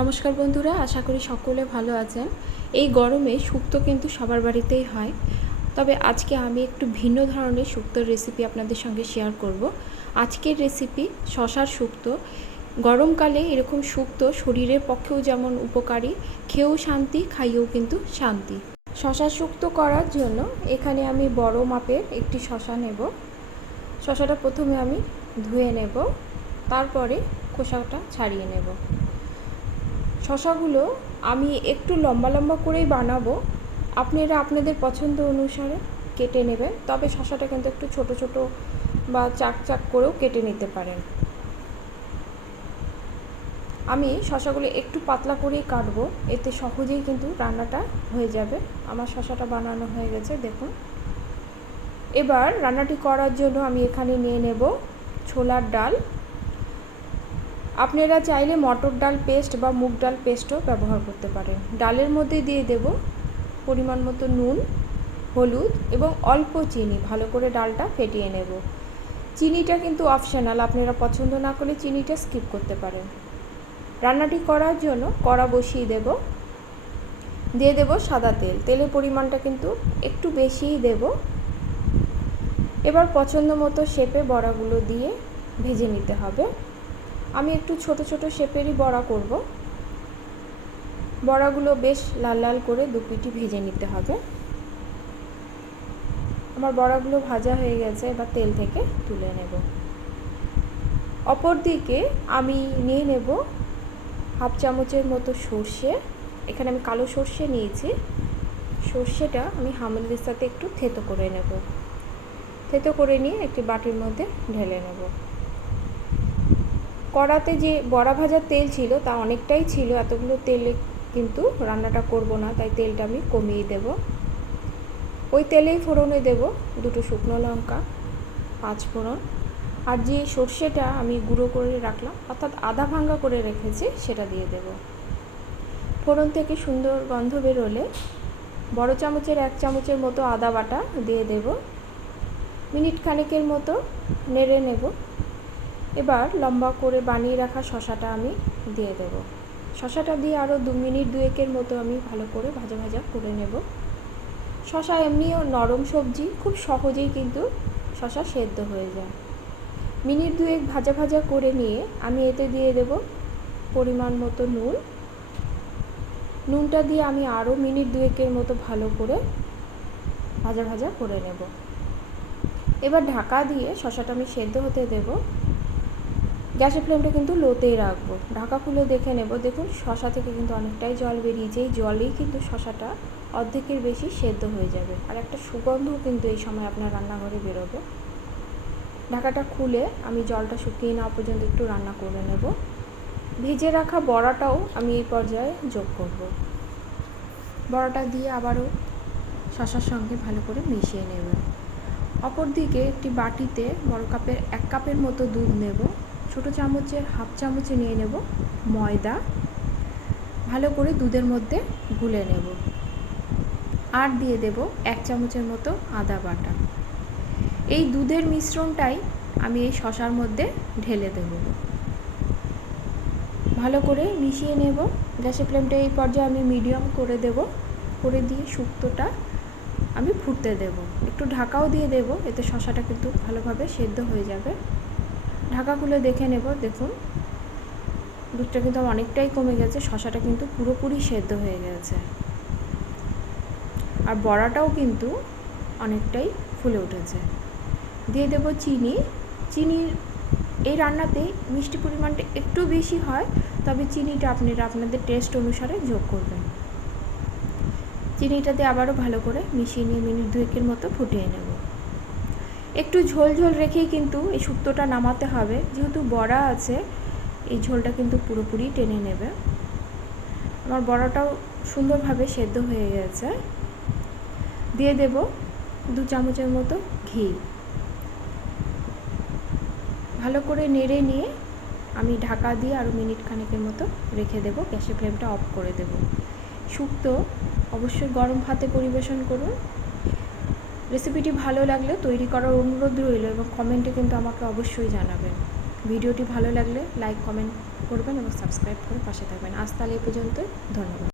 নমস্কার বন্ধুরা, আশা করি সকলে ভালো আছেন। এই গরমে শুক্তো কিন্তু সবার বাড়িতেই হয়, তবে আজকে আমি একটু ভিন্ন ধরনের শুক্তোর রেসিপি আপনাদের সঙ্গে শেয়ার করব। আজকের রেসিপি শশার শুক্তো। গরমকালে এরকম শুক্তো শরীরের পক্ষেও যেমন উপকারী, খেয়েও শান্তি, খাইয়েও কিন্তু শান্তি। শশার শুক্তো করার জন্য এখানে আমি বড় মাপের একটি শশা নেব। শশাটা প্রথমে আমি ধুয়ে নেব, তারপরে খোসাটা ছাড়িয়ে নেব। শশাগুলো আমি একটু লম্বা লম্বা করেই বানাবো, আপনারা আপনাদের পছন্দ অনুসারে কেটে নেবেন, তবে শশাটা কিন্তু একটু ছোট ছোট বা চাক চাক করেও কেটে নিতে পারেন। আমি শশাগুলো একটু পাতলা করেই কাটবো, এতে সহজেই কিন্তু রান্নাটা হয়ে যাবে। আমার শশাটা বানানো হয়ে গেছে, দেখুন। এবার রান্নাটি করার জন্য আমি এখানে নিয়ে নেব ছোলার ডাল। আপনারা চাইলে মটর ডাল পেস্ট বা মুগ ডাল পেস্টও ব্যবহার করতে পারেন। ডালের মধ্যে দিয়ে দেব পরিমাণ মতো নুন, হলুদ এবং অল্প চিনি। ভালো করে ডালটা ফেটিয়ে নেব। চিনিটা কিন্তু অপশনাল, আপনারা পছন্দ না করলে চিনিটা স্কিপ করতে পারেন। রান্নাটি করার জন্য কড়া বসিয়ে দেব, দিয়ে দেব সাদা তেল। তেলের পরিমাণটা কিন্তু একটু বেশিই দেব। এবার পছন্দ মতো শেপে বড়াগুলো দিয়ে ভেজে নিতে হবে। আমি একটু ছোট ছোট শেপেরই বড়া করব। বড়াগুলো বেশ লাল লাল করে দুপিটি ভেজে নিতে হবে। আমার বড়াগুলো ভাজা হয়ে গেছে, এবার তেল থেকে তুলে নেব। অপর দিকে আমি নিয়ে নেব হাফ চামচের মতো সর্ষে। এখানে আমি কালো সর্ষে নিয়েছি। সর্ষেটা আমি হামানদিস্তার সাথে একটু থেতো করে নেব। থেতো করে নিয়ে একটি বাটির মধ্যে ঢেলে নেব। কড়াতে যে বড়া ভাজার তেল ছিল তা অনেকটাই ছিল, এতগুলো তেলে কিন্তু রান্নাটা করব না, তাই তেলটা আমি কমিয়ে দেব। ওই তেলেই ফোড়নে দেব দুটো শুকনো লঙ্কা, 5 ফোড়ন, আর যে সর্ষেটা আমি গুঁড়ো করে রাখলাম অর্থাৎ আধা ভাঙা করে রেখেছি সেটা দিয়ে দেব। ফোড়ন থেকে সুন্দর গন্ধ বেরোলে বড় চামচের 1 চামচের মতো আদা বাটা দিয়ে দেব। মিনিট খানেকের মতো নেড়ে নেব। এবার লম্বা করে বানিয়ে রাখা শশাটা আমি দিয়ে দেব। শশাটা দিয়ে আরও 2 মিনিট 2-এর মতো আমি ভালো করে ভাজা ভাজা করে নেব। শশা এমনিও নরম সবজি, খুব সহজেই কিন্তু শশা সেদ্ধ হয়ে যায়। মিনিট 2 ভাজা ভাজা করে নিয়ে আমি এতে দিয়ে দেব পরিমাণ মতো নুন। নুনটা দিয়ে আমি আরও মিনিট 2-এর মতো ভালো করে ভাজা ভাজা করে নেব। এবার ঢাকা দিয়ে শশাটা আমি সেদ্ধ হতে দেব। গ্যাসের ফ্লেমটা কিন্তু লোতেই রাখবো। ঢাকা খুলে দেখে নেব। দেখুন শশা থেকে কিন্তু অনেকটাই জল বেরিয়েছে। এই জলেই কিন্তু শশাটা অর্ধেকের বেশি সেদ্ধ হয়ে যাবে, আর একটা সুগন্ধও কিন্তু এই সময় আপনার রান্নাঘরে বেরোবে। ঢাকাটা খুলে আমি জলটা শুকিয়ে নেওয়া পর্যন্ত একটু রান্না করে নেব। ভেজে রাখা বড়াটাও আমি এই পর্যায়ে যোগ করব। বড়াটা দিয়ে আবারও শশার সঙ্গে ভালো করে মিশিয়ে নেব। অপর দিকে একটি বাটিতে বড় কাপের 1 কাপের মতো দুধ নেব। ছোটো চামচের হাফ চামচে নিয়ে নেব ময়দা। ভালো করে দুধের মধ্যে গুলে নেব। আর দিয়ে দেব 1 চামচের মতো আদা বাটা। এই দুধের মিশ্রণটাই আমি এই শশার মধ্যে ঢেলে দেব। ভালো করে মিশিয়ে নেব। গ্যাসের ফ্লেমটা এই পর্যায়ে আমি মিডিয়াম করে দেব। করে দিয়ে শুক্তোটা আমি ফুটতে দেব। একটু ঢাকাও দিয়ে দেব, এতে শশাটা কিন্তু ভালোভাবে সেদ্ধ হয়ে যাবে। ঢাকা খুলে দেখে নেব। দেখুন দুধটা কিন্তু অনেকটাই কমে গেছে, শশাটা কিন্তু পুরোপুরি সেদ্ধ হয়ে গেছে, আর বড়াটাও কিন্তু অনেকটাই ফুলে উঠেছে। দিয়ে দেব চিনি। চিনির এই রান্নাতে মিষ্টি পরিমাণটা একটু বেশি হয়, তবে চিনিটা আপনারা আপনাদের টেস্ট অনুসারে যোগ করবেন। চিনিটা দিয়ে আবারও ভালো করে মিশিয়ে নিয়ে মিনিট 2-এর মতো ফুটিয়ে নেব। একটু ঝোল ঝোল রেখেই কিন্তু এই শুক্তোটা নামাতে হবে, যেহেতু বড়া আছে এই ঝোলটা কিন্তু পুরোপুরি টেনে নেবে। আমার বড়াটাও সুন্দরভাবে সেদ্ধ হয়ে গেছে। দিয়ে দেব 2 চামচের মতো ঘি। ভালো করে নেড়ে নিয়ে আমি ঢাকা দিয়ে আরও মিনিট খানেকের মতো রেখে দেব। গ্যাসের ফ্লেমটা অফ করে দেব। শুক্তো অবশ্যই গরম ভাতে পরিবেশন করুন। রেসিপিটি ভালো লাগলে তৈরি করার অনুরোধ রইল এবং কমেন্টে কিন্তু আমাকে অবশ্যই জানাবেন। ভিডিওটি ভালো লাগলে লাইক কমেন্ট করবেন এবং সাবস্ক্রাইব করে পাশে থাকবেন। আজ তাহলে এই পর্যন্তই, ধন্যবাদ।